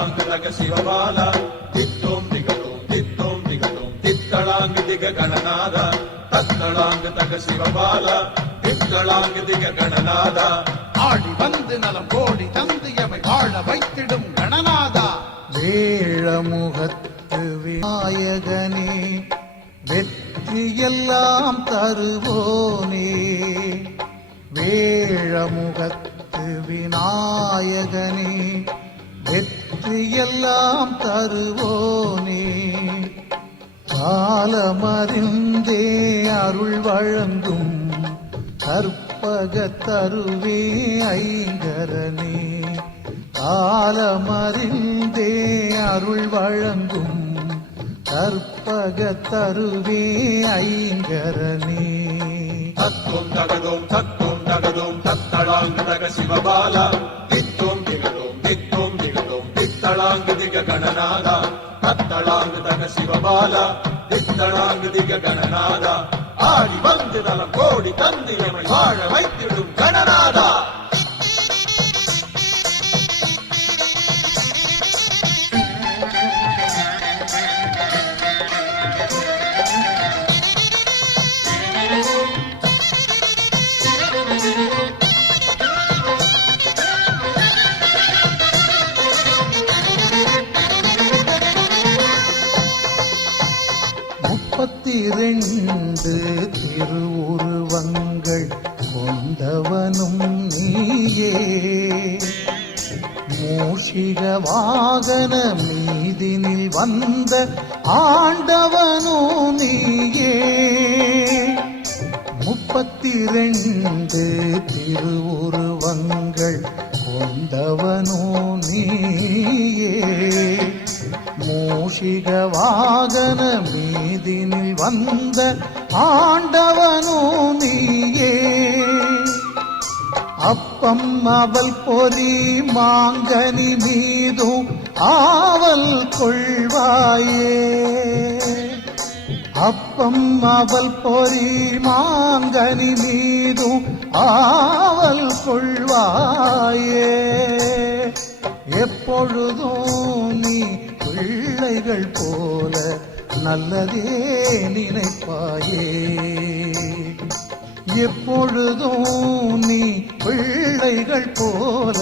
தித்தளாங்கு தக சிவபால தித்தோம் திகழும் தித்தோம் திகழும் தித்தளாங்கு திக கணநாத தத்தளாங்கு தக சிவபால தித்தளாங்கு திக கணநாத ஆடி வந்து நலம் கோடி தந்தியமை வாழ வைத்திடும் கணநாதா. வேழமுகத்து விநாயகனே வெற்றியெல்லாம் தருவோனே, வேழமுகத்து விநாயகனே வெற்றியெல்லாம் தருவோனே, காலமறிந்தே அருள் வழங்கும் கற்பகத்தருவே ஐங்கரனே, காலமறிந்தே அருள் வழங்கும் கற்பகத்தருவே ஐங்கரனே. தத்தும் தகதும் தத்தும் தகதும் தத்தளாங்கு தக சிவபால தித்தும் திகழும் தித்தும் திகழும் தித்தளாங்கு திக கணநாதா தத்தளாங்கு தக சிவபால தித்தளாங்கு திக கணநாதா ஆடி வந்து நலம் கோடி தந்தியமை வாழ வைத்திடும் கணநாதா. முப்பத்திரண்டு திருவுருவங்கள் கொண்டவனும் நீயே, மூஷிக வாகன மீதினில் வந்த ஆண்டவனும் நீயே, முப்பத்திரண்டு திருவுருவங்கள் கொண்டவனும் நீயே, மூஷிக வாகன மீதினில் வந்த ஆண்டவனும் நீயே, அப்பம் அவள் பொறி மாங்கனி மீதும் ஆவல் கொள்வாயே, அப்பம் அவள் பொறி மாங்கனி மீதும் ஆவல் கொள்வாயே, எப்பொழுதும் நீ பிள்ளைகள் போல நல்லதே நினைப்பாயே, எப்பொழுதும் நீ பிள்ளைகள் போல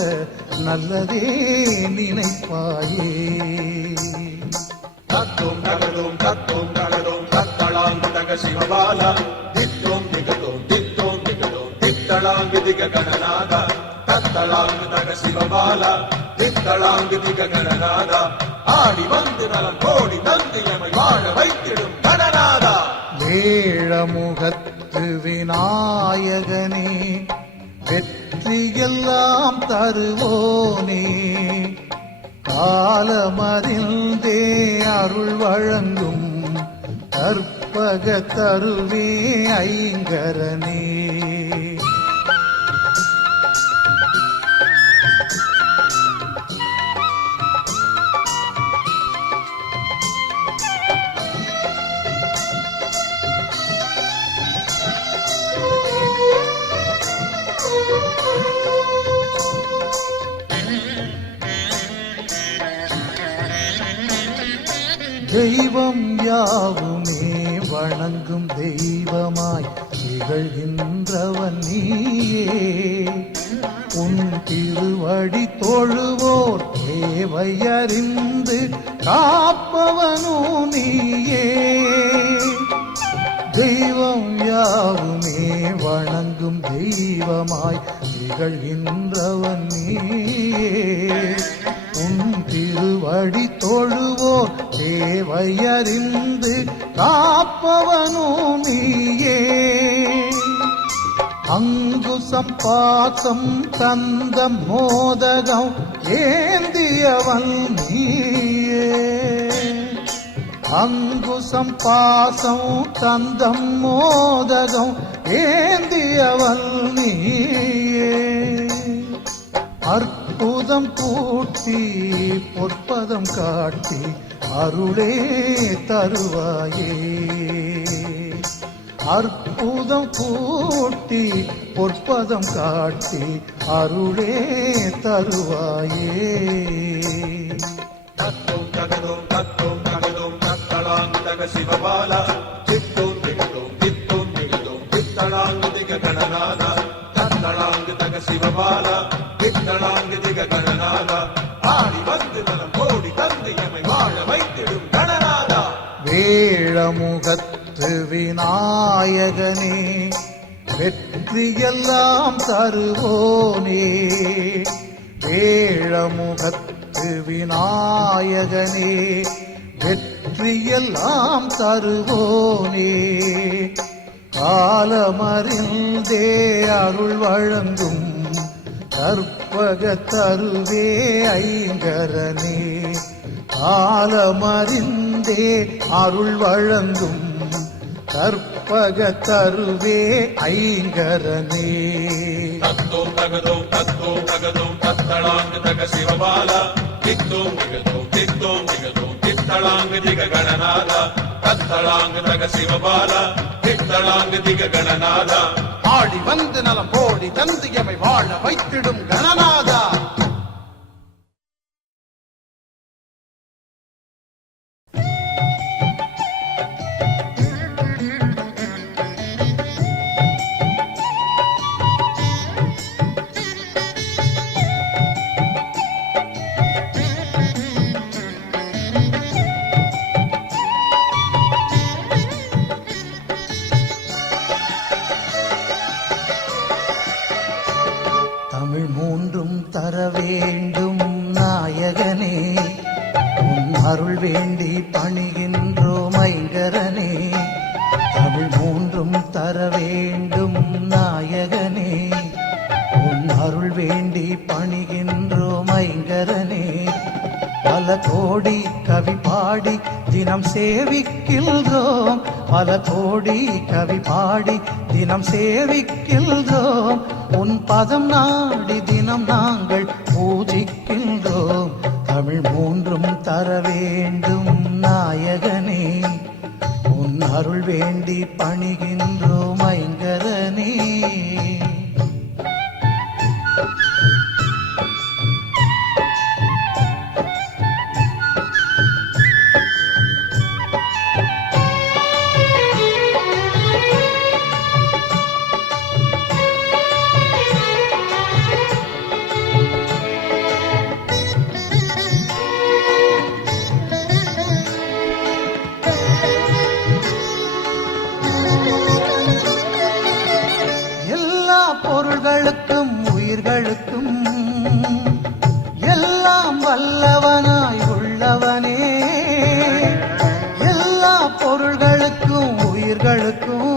நல்லதே நினைப்பாயே. தத்தும் தகதும் தத்தும் தகதும் தத்தளாங்கு தக சிவபால தித்தோம் திகழும் தித்தோம் திகழும் தித்தளாங்கு திக கணநாதா தத்தளாங்கு தக சிவபால தித்தளாங்கு திக கணநாதா ஆடி வந்து நலம் கோடி தந்தியமை வாழ வைத்திடும் கணநாதா. வேழமுகத்து விநாயகனே வெற்றியெல்லாம் தருவோனே, காலமறிந்தே அருள் வழங்கும் கற்பகத்தருவே ஐங்கரனே. தெய்வம் யாவுமே வணங்கும் தெய்வமாய் திகழ்கின்றவன் நீயே, உன் திருவடி தொழுவோர் தேவையறிந்து காப்பவனோ நீயே, தெய்வம் யாவுமே வணங்கும் தெய்வமாய் திகழ்கின்றவன் நீயே, உன் திருவடி தொழுவோர் தேவையறிந்து காப்பவனோ நீயே, அங்குசம் பாசம் தந்தம் மோதகம் ஏந்தியவன் நீயே, அங்குசம் பாசம் தந்தம் மோதகம் ஏந்தியவன் நீயே, அற்புதம் கூட்டி பொற்பதம் காட்டி அருளே தருவாயே, அற்புதம் கூட்டி பொற்பதம் காட்டி அருளே தருவாயே. தத்தளாங்கு தக சிவபாலா தித்தோம் திகதோம் தித்தோம் திகதோம் தித்தளாங்கு திக கணநாதா தத்தளாங்கு தக சிவபாலா தித்தளாங்கு திக கணநாதா ஆடி வந்து நலம் கோடி தந்து எமை வாழ வைத்திடும் கணநாதா வேழமுகத்து விநாயகனே வெற்றியெல்லாம் தருவோனே வேழமுகத்து விநாயகனே வெற்றியெல்லாம் தருவோனே காலமறிந்தே அருள் வழங்கும் கற்பக தருவே ஐங்கரனே காலமறிந்தே அருள் வழங்கும் கற்பக தருவே ஐங்கரனே தத்தோம் தகதோம் தத்தளாங்கு தக சிவபாலா தித்தோம் திகதோம் தித்தளாங்கு திக கணநாதா தத்தளாங்கு தக சிவபாலா தித்தளாங்கு திக கணநாதா ஆடி வந்து நலம் கோடி தந்து எமை வாழ வைத்திடும் கணநாதா தமிழ் மூன்றும் தர வேண்டும் நாயகனே உன் அருள் வேண்டி பணிகின்றோம் ஐங்கரனே தமிழ் மூன்றும் தர வேண்டும் நாயகனே உன் அருள் வேண்டி பணிகின்றோம் ஐங்கரனே பல கோடி கவி பாடி தினம் சேவிக்கின்றோம் பல கோடி கவி பாடி தினம் சேவிக்கின்றோம் உன் பதம் நாடி தினம் நாங்கள் பூஜிக்கின்றோம் தமிழ் மூன்றும் தர வேண்டும் நாயகனே உன் அருள் வேண்டி பணிகின்றோம் ஐங்கரனே பொருள்களுக்கும் உயிர்களுக்கும் எல்லாம் வல்லவனாய் உள்ளவனே எல்லா பொருள்களுக்கும் உயிர்களுக்கும்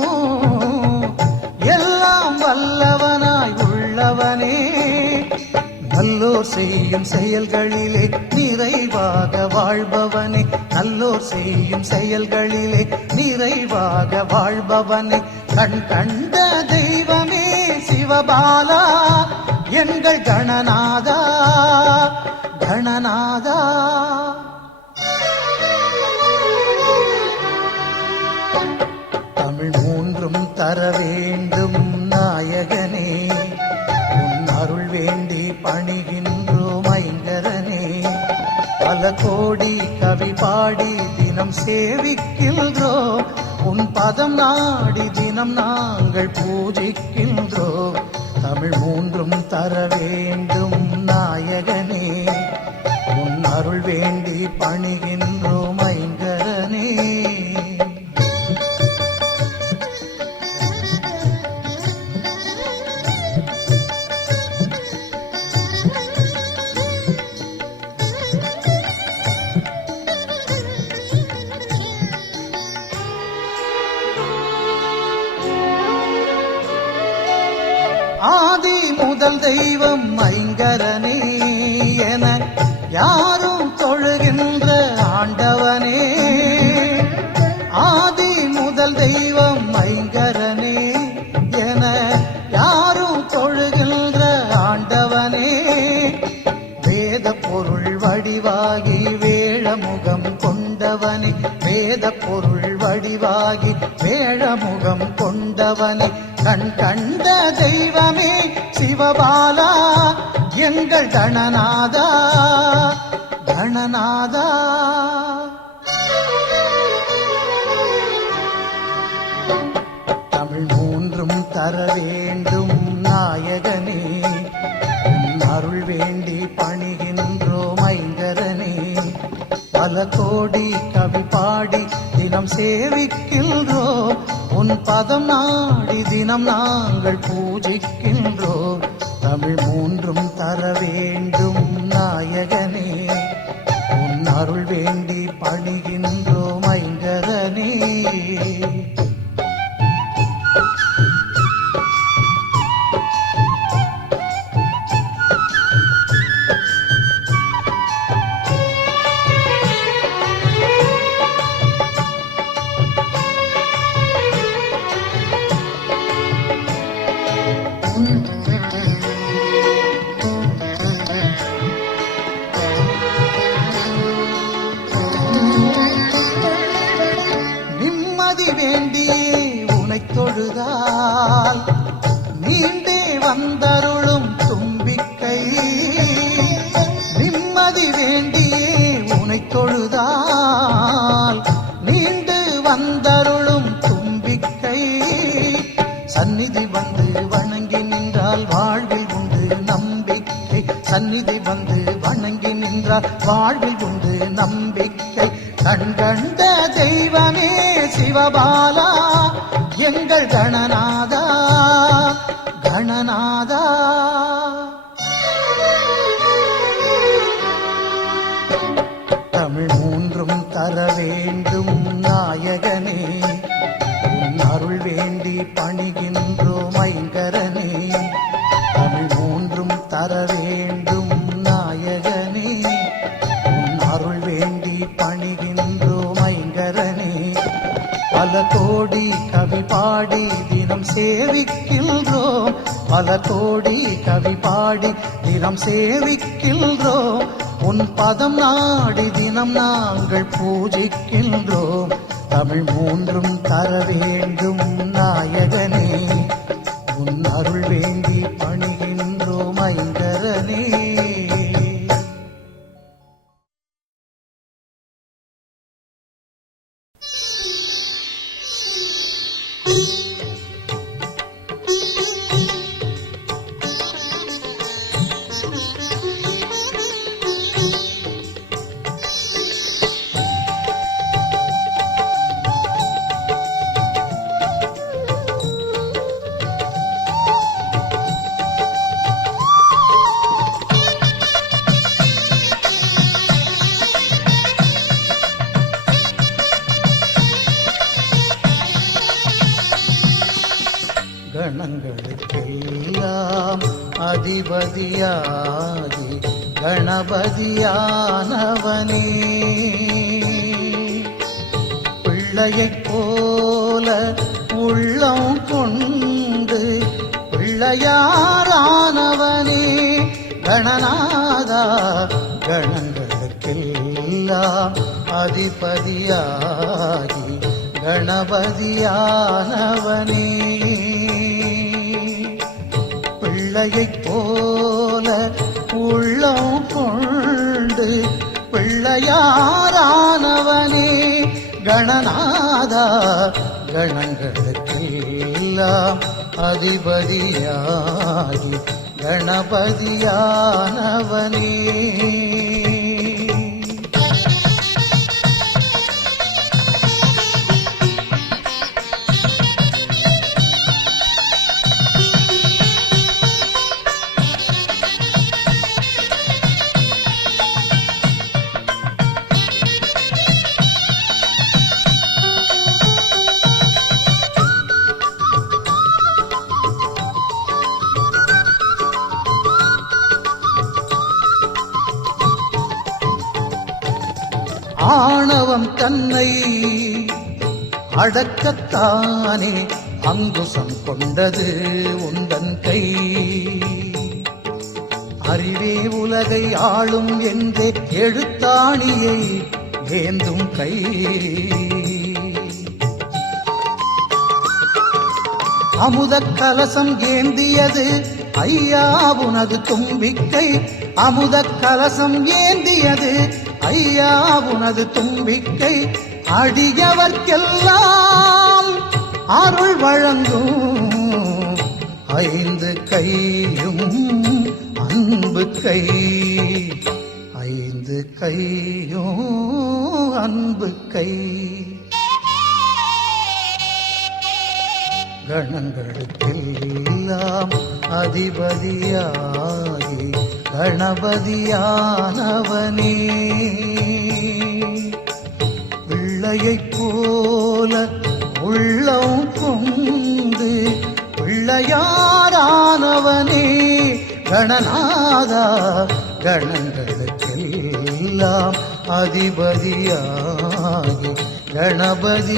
எல்லாம் வல்லவனாய் உள்ளவனே நல்லோர் செய்யும் செயல்களிலே நிறைவாக வாழ்பவனே நல்லோர் செய்யும் செயல்களிலே நிறைவாக வாழ்பவனே கண் கண்ட தெய்வமே சிவபாலா எங்கள் கணநாதா கணநாதா தமிழ் மூன்றும் தர வேண்டும் நாயகனே உன் அருள் வேண்டி பணிகின்றோம் ஐங்கரனே பல கோடி கவி பாடி தினம் சேவிக்கின்றோம் உன் பதம் நாடி தினம் நாங்கள் பூஜிக்கின்றோம் தமிழ் மூன்றும் தர வேண்டும் நாயகனே உன் அருள் வேண்டி பணிகின்றோம் ஐங்கரனே ஆதி முதல் தெய்வம் ஐங்கரனே என யாரும் தொழுகின்ற ஆண்டவனே ஆதி முதல் தெய்வம் ஐங்கரனே என யாரும் தொழுகின்ற ஆண்டவனே வேத பொருள் வடிவாகி வேழமுகம் கொண்டவனே வேத பொருள் வடிவாகி வேழமுகம் கொண்டவனே கண் கண்ட தெய்வமே சிவபாலா எங்கள் கணநாதா கணநாதா தர வேண்டும் நாயகனே, உன் அருள் வேண்டி பணிகின்றோம் ஐங்கரனே. பல கோடி கவி பாடி தினம் சேவிக்கின்றோம், உன் பதம் நாடி தினம் நாங்கள் பூஜிக்கின்றோம். தமிழ் மூன்றும் தர வேண்டும் நாயகனே, உன் அருள் வேண்டி பணிகின்றோம் ஐங்கரனே. நிம்மதி வேண்டியே உனை தொழுதால் நீண்டே வந்தருளும் தும்பிக்கை. நிம்மதி வேண்டியே உனை தொழுதால் நீண்டு வந்தருளும் தும்பிக்கை. சந்நிதி வந்து வணங்கி நின்றால் வாழ்வில் உண்டு நம்பிக்கை. சந்நிதி வந்து வணங்கி நின்றால் வாழ்வில் உண்டு நம்பிக்கை. கண்கண்ட தெய்வமே சிவபாலா, எங்கள் கணநாதா கணநாதா. தமிழ் மூன்றும் தர வேண்டும் நாயகனே, உன் அருள் வேண்டி பணிகின்றோம் ஐங்கரனே. தமிழ் மூன்றும் தர வேண்டும் நாயகனே, உன் அருள் வேண்டி பணிகின்றோம் ஐங்கரனே. பல கோடி கவி பாடி தினம் சேவிக்கின்றோம், பல கோடி கவி பாடி தினம் சேவிக்கின்றோம். உன் பதம் நாடி தினம் நாங்கள் பூஜிக்கின்றோம். தமிழ் மூன்றும் தர வேண்டும் நாயகனே, உன் அருள் வேண்டி பணிகின்றோம் ஐங்கரனே. கணங்களுக்கெல்லாம் அதிபதியாகி கணபதியானவனே, பிள்ளையைப் போல உள்ளம் கொண்டு பிள்ளையாரானவனே. கணநாதா கணங்களுக்கெல்லாம் அதிபதியாகி கணபதியானவனே, பிள்ளையைப் போல உள்ளம் கொண்டு பிள்ளையாரானவனே. கணநாதா கணங்களுக்கெல்லாம் அதிபதியாகி கணபதியானவனே. ஆணவம் தன்னை அடக்கத்தானே அங்குசம் கொண்டது உந்தன் கை. அறிவே உலகை ஆளும் என்றே எழுத்தாணியை ஏந்தும் கை. அமுதக் கலசம் ஏந்தியது ஐயா உனது தும்பிக்கை. அமுதக் கலசம் ஏந்தியது ஐயா உனது தும்பிக்கை. அடியவர்க்கெல்லாம் அருள் வழங்கும் ஐந்து கையும் அன்பு கை, ஐந்து கையும் அன்பு கை. கணங்களுக்கெல்லாம் அதிபதியாகி கணபதியானவனே, பிள்ளையைப் போல உள்ளம் கொண்டு பிள்ளையாரானவனே கணநாதா. கணங்களுக்கெல்லாம் அதிபதியாகி கணபதியானவனே.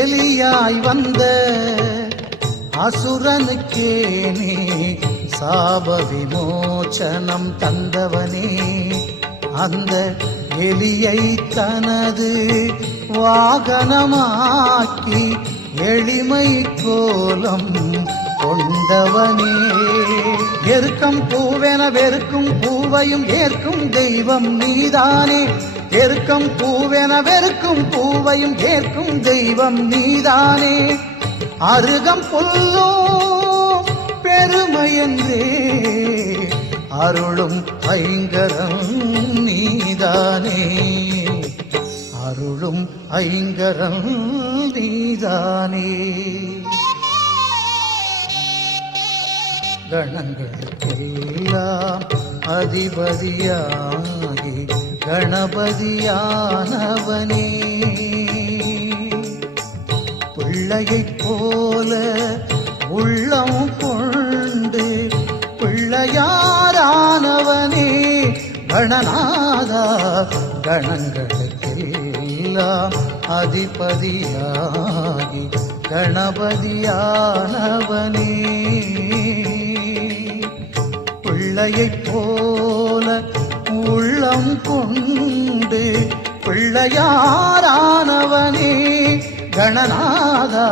எலியாய் வந்த அசுரனுக்கே நீ சாப விமோச்சனம் தந்தவனே, அந்த எலியை தனது வாகனமாக்கி எளிமை கோலம் கொண்டவனே. எருக்கம் பூவென வெறுக்கும் பூவையும் ஏற்கும் தெய்வம் நீதானே, எருக்கம் பூவென வெறுக்கும் பூவையும் ஏற்கும் தெய்வம் நீதானே. அருகம் புல்லும் பெருமையன்றே அருளும் ஐங்கரம் நீதானே, அருளும் ஐங்கரம் நீதானே. கணங்களுக்கெல்லாம் அதிபதியாகி கணபதியானவனே, பிள்ளையைப் போல உள்ளம் கொண்டு பிள்ளையாரானவனே கணநாதா. கணங்களுக்கெல்லாம் அதிபதியாகி கணபதியானவனே, பிள்ளையைப் போல உள்ளம் கொண்டு பிள்ளையாரானவனே கணநாதா.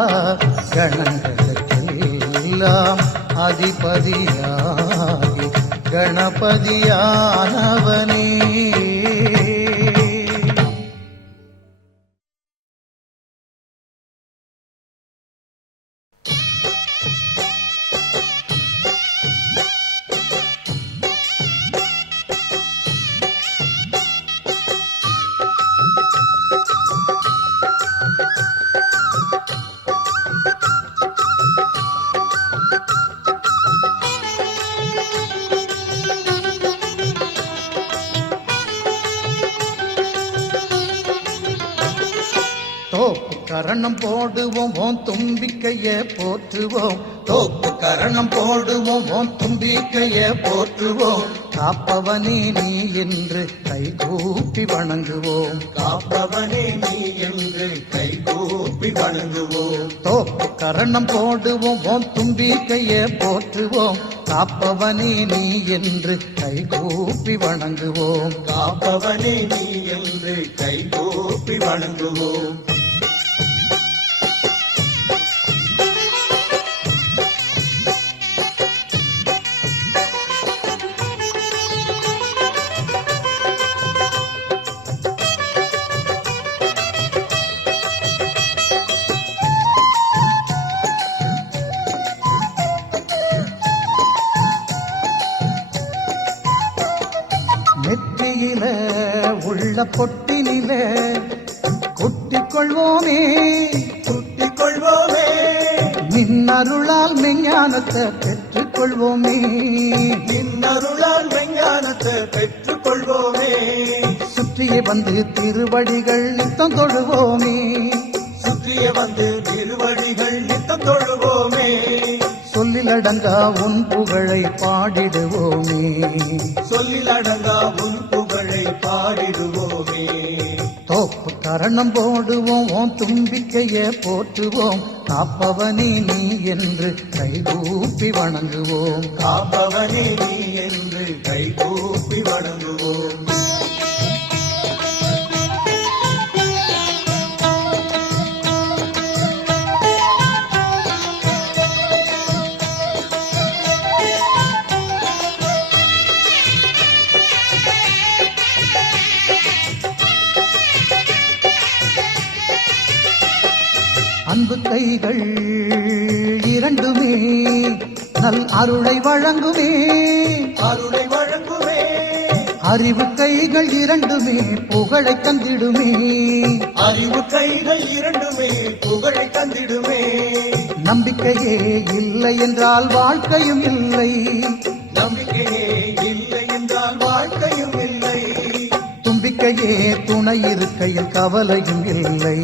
கணங்களுக்கெல்லாம் அதிபதியாகி கணபதியானவனே. தோப்பு கரணம் போடுவோம் ஓம் தும்பிக்கைய போற்றுவோம், தோப்பு கரணம் போடுவோம் ஓம் தும்பிக்கைய போற்றுவோம். காப்பவனே நீ என்று கைகூப்பி வணங்குவோம், காப்பவனே நீ என்று கைகூப்பி வணங்குவோம். தோப்பு கரணம் போடுவோம் ஓம் தும்பிக்கைய போற்றுவோம். காப்பவனே நீ என்று கைகூப்பி வணங்குவோம், காப்பவனே நீ என்று கைகூப்பி வணங்குவோம். நெற்றியில உள்ள பொட்டினில குட்டிக் கொள்வோமே, குட்டிக் கொள்வோமே, நின்னருளால் மெஞ்ஞானத்தை பெற்றுக் கொள்வோமே, நின்னருளால் மெஞ்ஞானத்தை பெற்றுக் கொள்வோமே. சுற்றியே வந்து திருவடிகள் நித்தம் தொழுவோமே, சுற்றிய வந்து திருவடிகள் நித்தம் தொழுவோமே. சொல்லிலடங்கா உன் புகழை பாடிடுவோமே, சொல்லிலடங்கா உன் புகழை பாடிடுவோமே. தோப்பு கரணம் போடுவோம் உன் தும்பிக்கைய போற்றுவோம் காப்பவனே நீ என்று கைகூப்பி வணங்குவோம் காப்பவனே நீ என்று கைகூப்பி வணங்குவோம் அன்பு கைகள் இரண்டுமே நல் அருளை வழங்குமே அருளை வழங்குமே அறிவு கைகள் இரண்டுமே புகழை தந்திடுமே அறிவு கைகள் இரண்டுமே புகழை தந்திடுமே நம்பிக்கையே இல்லை என்றால் வாழ்க்கையும் இல்லை நம்பிக்கையே இல்லை என்றால் வாழ்க்கையும் இல்லை தும்பிக்கையே துணை இருக்கையில் கவலையும் இல்லை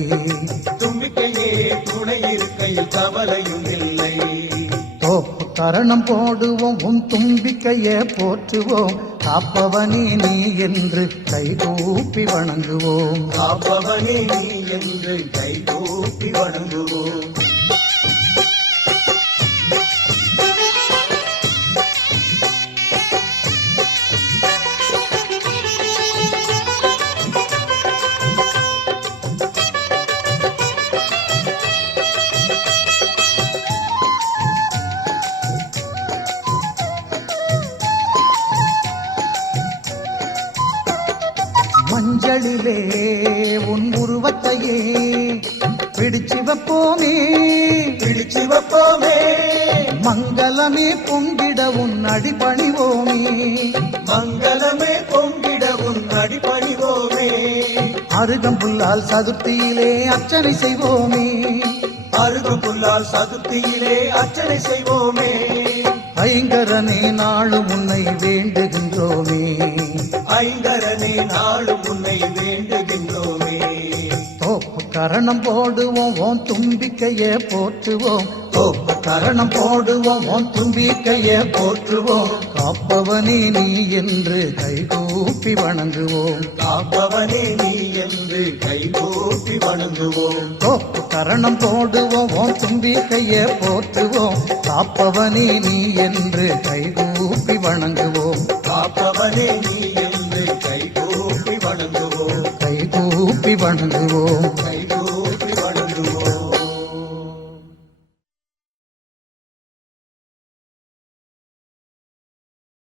தும்பிக்கையே துணை இருக்கையில் கவலையும் இல்லை தோப்பு கரணம் போடுவோம் உன் தும்பிக்கையே போற்றுவோம் காப்பவனே நீ என்று கைகூப்பி வணங்குவோம் காப்பவனே நீ என்று கைகூப்பி வணங்குவோம் மஞ்சளிலே உன் உருவத்தையே பிடிச்சு வைப்போமே பிடிச்சு வைப்போமே மங்களமே பொங்கிட உன் அடிபணிவோமே மங்களமே பொங்கிட உன் அடிபணிவோமே அருகம்புல்லால் சதுர்த்தியிலே அர்ச்சனை செய்வோமே அருகு புல்லால் சதுர்த்தியிலே அர்ச்சனை செய்வோமே ஐங்கரனே நாளும் உன்னை வேண்டுகின்றோமே ஐங்கரனே நாளும் உன்னை வேண்டுகின்றோமே தோப்பு கரணம் போடுவோம் உன் தும்பிக்கையே போற்றுவோம் தோப்பு கரணம் போடுவோம் உன் தும்பிக்கையே போற்றுவோம் காப்பவனே நீ என்று கைகூப்பி வணங்குவோம் காப்பவனே நீ என்று கைகூப்பி வணங்குவோம் தோப்பு கரணம் போடுவோம் உன் தும்பிக்கையே போற்றுவோம் காப்பவனே நீ என்று கைகூப்பி வணங்குவோம் காப்பவனே நீ என்று கைகூப்பி வணங்குவோம் கைகூப்பி வணங்குவோம் கை